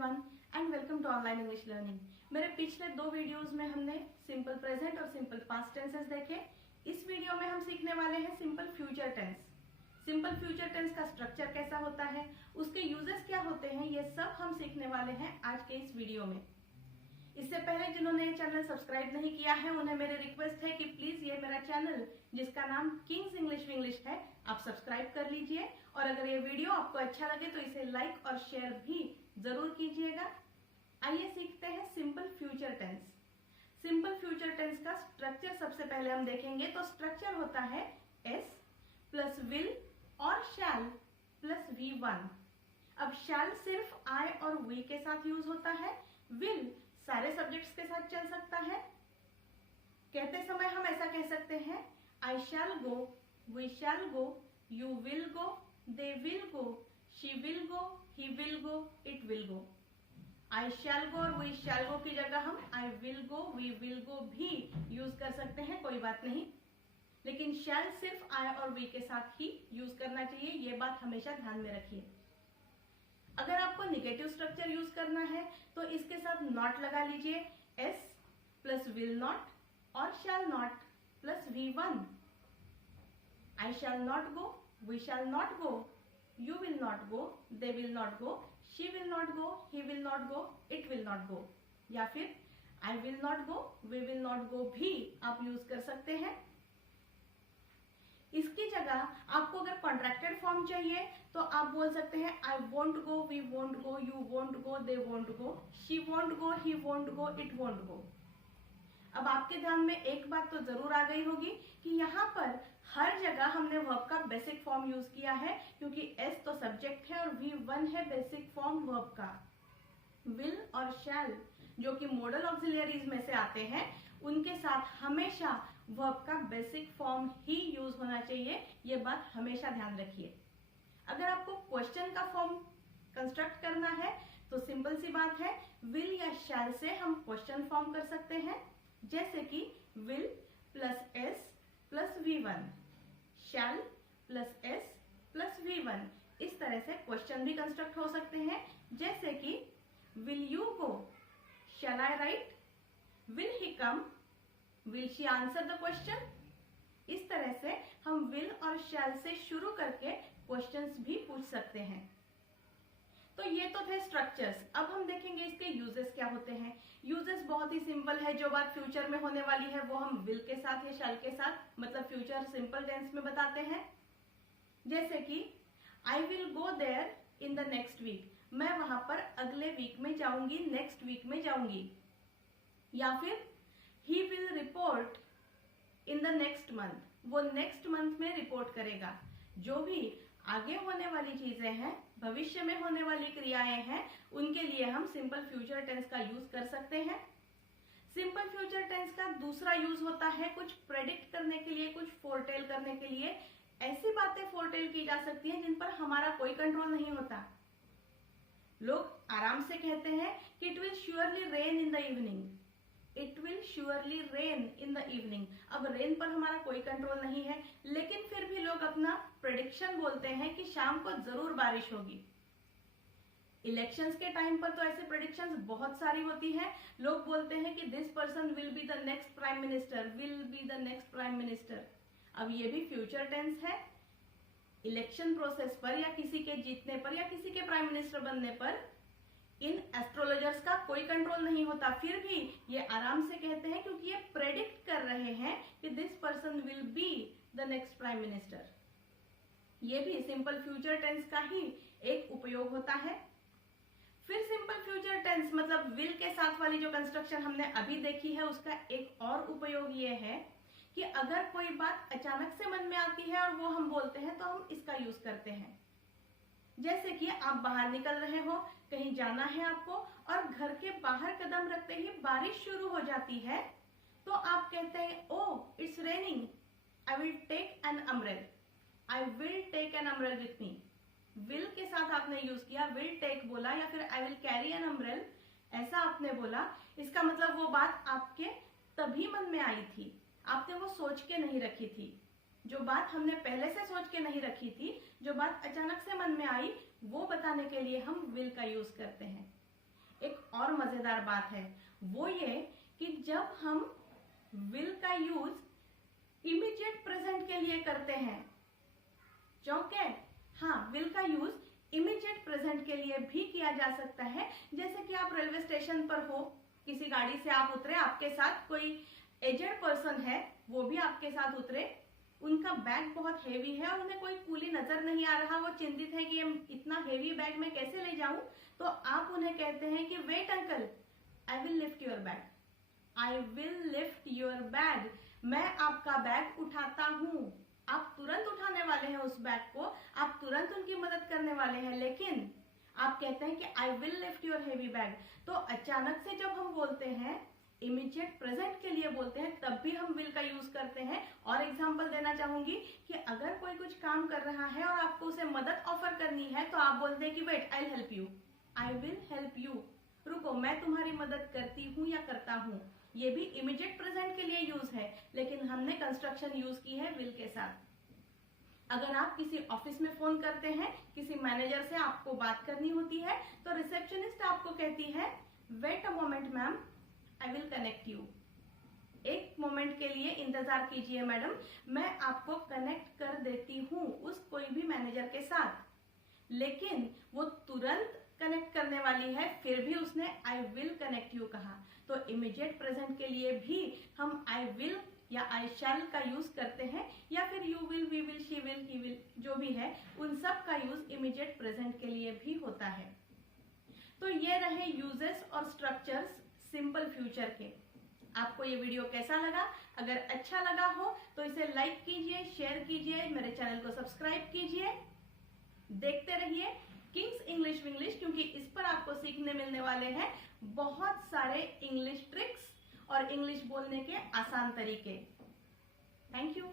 Everyone and welcome to online English learning. मेरे पिछले 2 videos में हमने सिंपल प्रेजेंट और सिंपल पास्ट टेंसेस देखे। इस वीडियो में हम सीखने वाले हैं simple future tense. Simple future tense का स्ट्रक्चर कैसा होता है, उसके यूजेस क्या होते हैं, ये सब हम सीखने वाले हैं आज के इस वीडियो में। इससे पहले जिन्होंने ये चैनल सब्सक्राइब नहीं किया है उन्हें मेरी रिक्वेस्ट है कि प्लीज ये मेरा चैनल जिसका नाम किंग्स इंग्लिश इंग्लिश है आप सब्सक्राइब कर लीजिए, और अगर ये वीडियो आपको अच्छा लगे तो इसे लाइक और शेयर भी जरूर कीजिएगा। आइए सीखते हैं simple future tense. Simple future tense का स्ट्रक्चर सबसे पहले हम देखेंगे। तो स्ट्रक्चर होता है एस प्लस विल और शैल प्लस V1। अब शैल सिर्फ आई और वी के साथ यूज होता है, विल सारे सब्जेक्ट्स के साथ चल सकता है। कहते समय हम ऐसा कह सकते हैं I shall go, we shall go, you will go, they will go, she will go, he will go, it will go. I shall go और वी शैल गो की जगह हम I will go, we will go भी use कर सकते हैं, कोई बात नहीं। लेकिन शैल सिर्फ आई और वी के साथ ही यूज करना चाहिए, ये बात हमेशा ध्यान में रखिए। अगर आपको निगेटिव स्ट्रक्चर यूज करना है तो इसके साथ नॉट लगा लीजिए, एस प्लस विल नॉट और shall not plus V1। I shall not go, we shall not go, you will not go, they will not go, she will not go, he will not go, it will not go. या फिर I will not go, we will not go भी आप use कर सकते हैं। इसकी जगह आपको अगर कॉन्ट्रैक्टेड फॉर्म चाहिए तो आप बोल सकते हैं I won't go, we won't go, you won't go, they won't go, she won't go, he won't go, it won't go. अब आपके ध्यान में एक बात तो जरूर आ गई होगी कि यहाँ पर हर जगह हमने वर्ब का बेसिक फॉर्म यूज किया है, क्योंकि एस तो सब्जेक्ट है और V1 है बेसिक फॉर्म वर्ब का। विल और शैल जो कि मॉडल ऑक्सिलरीज में से आते हैं उनके साथ हमेशा वर्ब का बेसिक फॉर्म ही यूज होना चाहिए, ये बात हमेशा ध्यान रखिए। अगर आपको क्वेश्चन का फॉर्म कंस्ट्रक्ट करना है तो सिंपल सी बात है, विल या शैल से हम क्वेश्चन फॉर्म कर सकते हैं, जैसे कि will plus S plus V1, shell plus S plus V1। इस तरह से क्वेश्चन भी कंस्ट्रक्ट हो सकते हैं, जैसे कि will you go, shall I write, will he come, will she answer the question. इस तरह से हम विल और शैल से शुरू करके क्वेश्चंस भी पूछ सकते हैं। तो ये तो थे स्ट्रक्चर्स। अब हम देखेंगे इसके यूजेस क्या होते हैं। यूजेस बहुत ही सिंपल है, जो बात फ्यूचर में होने वाली है वो हम विल के साथ या शैल के साथ, मतलब फ्यूचर सिंपल टेंस में बताते हैं। जैसे कि I will go there in the next week, मैं वहां पर अगले वीक में जाऊंगी, नेक्स्ट वीक में जाऊंगी। या फिर he will report in the next month, वो नेक्स्ट मंथ में रिपोर्ट करेगा। जो भी आगे होने वाली चीजें हैं, भविष्य में होने वाली क्रियाएं हैं, उनके लिए हम सिंपल फ्यूचर टेंस का यूज कर सकते हैं। सिंपल फ्यूचर टेंस का दूसरा यूज होता है कुछ प्रेडिक्ट करने के लिए, कुछ फोरटेल करने के लिए। ऐसी बातें फोरटेल की जा सकती हैं जिन पर हमारा कोई कंट्रोल नहीं होता। लोग आराम से कहते हैं कि it will surely rain in the evening, it will surely rain in the evening. अब रेन पर हमारा कोई कंट्रोल नहीं है, लेकिन फिर भी लोग अपना प्रेडिक्शन बोलते हैं कि शाम को जरूर बारिश होगी। इलेक्शंस के टाइम पर तो ऐसे प्रेडिक्शंस बहुत सारी होती हैं। लोग बोलते हैं कि this person will be the next prime minister, will be the next prime minister. अब ये भी फ्यूचर टेंस है। इलेक्शन प्रोसेस पर या किसी के जीतने पर या किसी के प्राइम मिनिस्टर बनने पर इन एस्ट्रोलॉजर्स का कोई कंट्रोल नहीं होता, फिर भी ये आराम से कहते हैं क्योंकि ये प्रेडिक्ट कर रहे हैं कि this person will be the next prime minister. ये भी सिंपल फ्यूचर टेंस का ही एक उपयोग होता है। फिर सिंपल फ्यूचर टेंस मतलब विल के साथ वाली जो कंस्ट्रक्शन हमने अभी देखी है, उसका एक और उपयोग ये है कि अगर कोई बात अचानक से मन में आती है और वो हम बोलते हैं तो हम इसका यूज करते हैं। जैसे कि आप बाहर निकल रहे हो, कहीं जाना है आपको, और घर के बाहर कदम रखते ही बारिश शुरू हो जाती है, तो आप कहते हैं oh it's raining, I will take an umbrella, I will take an umbrella with me. Will के साथ आपने यूज किया, विल टेक बोला, या फिर आई विल कैरी एन अम्ब्रेल, ऐसा आपने बोला। इसका मतलब वो बात आपके तभी मन में आई थी, आपने वो सोच के नहीं रखी थी। जो बात हमने पहले से सोच के नहीं रखी थी, जो बात अचानक से मन में आई, वो बताने के लिए हम विल का यूज करते हैं। एक और मजेदार बात है, वो ये कि जब हम विल का यूज इमीडिएट प्रेजेंट के लिए करते हैं, चौके, हाँ, विल का यूज इमीडिएट प्रेजेंट के लिए भी किया जा सकता है। जैसे कि आप रेलवे स्टेशन पर हो, किसी गाड़ी से आप उतरे, आपके साथ कोई एजेड पर्सन है, वो भी आपके साथ उतरे, उनका बैग बहुत हेवी है और उन्हें कोई कूली नजर नहीं आ रहा, वो चिंतित है कि ये इतना हेवी बैग मैं कैसे ले जाऊं, तो आप उन्हें कहते हैं कि wait uncle, I will lift your bag, I will lift your bag, मैं आपका बैग उठाता हूँ। आप तुरंत उठाने वाले हैं उस बैग को, आप तुरंत उनकी मदद करने वाले हैं, लेकिन आप कहते हैं कि I will lift your heavy bag. तो अचानक से जब हम बोलते हैं, इमीडिएट प्रेजेंट के लिए बोलते हैं, तब भी हम विल का यूज करते हैं। और एग्जांपल देना चाहूंगी कि अगर कोई कुछ काम कर रहा है और आपको उसे मदद ऑफर करनी है, तो आप बोलते हैं कि wait, I help you, I will help you, रुको, मैं तुम्हारी मदद करती हूँ या करता हूँ। ये भी इमीडिएट प्रेजेंट के लिए यूज है, लेकिन हमने कंस्ट्रक्शन यूज की है विल के साथ। अगर आप किसी ऑफिस में फोन करते हैं, किसी मैनेजर से आपको बात करनी होती है, तो रिसेप्शनिस्ट आपको कहती है wait a moment ma'am, I will connect you, एक मोमेंट के लिए इंतजार कीजिए मैडम, मैं आपको कनेक्ट कर देती हूँ उस कोई भी मैनेजर के साथ। लेकिन वो तुरंत कनेक्ट करने वाली है, फिर भी उसने आई विल कनेक्ट यू कहा। तो इमीडिएट प्रेजेंट के लिए भी हम आई विल या आई शैल का यूज करते हैं, या फिर you will, we will, she will, he will, जो भी है, उन सब का यूज इमीडिएट प्रेजेंट के लिए भी होता है। तो ये रहे यूजेस और स्ट्रक्चर्स सिंपल फ्यूचर के। आपको ये वीडियो कैसा लगा? अगर अच्छा लगा हो तो इसे लाइक कीजिए, शेयर कीजिए, मेरे चैनल को सब्सक्राइब कीजिए, देखते रहिए किंग्स इंग्लिश विंग्लिश, क्योंकि इस पर आपको सीखने मिलने वाले हैं बहुत सारे इंग्लिश ट्रिक्स और इंग्लिश बोलने के आसान तरीके। Thank you.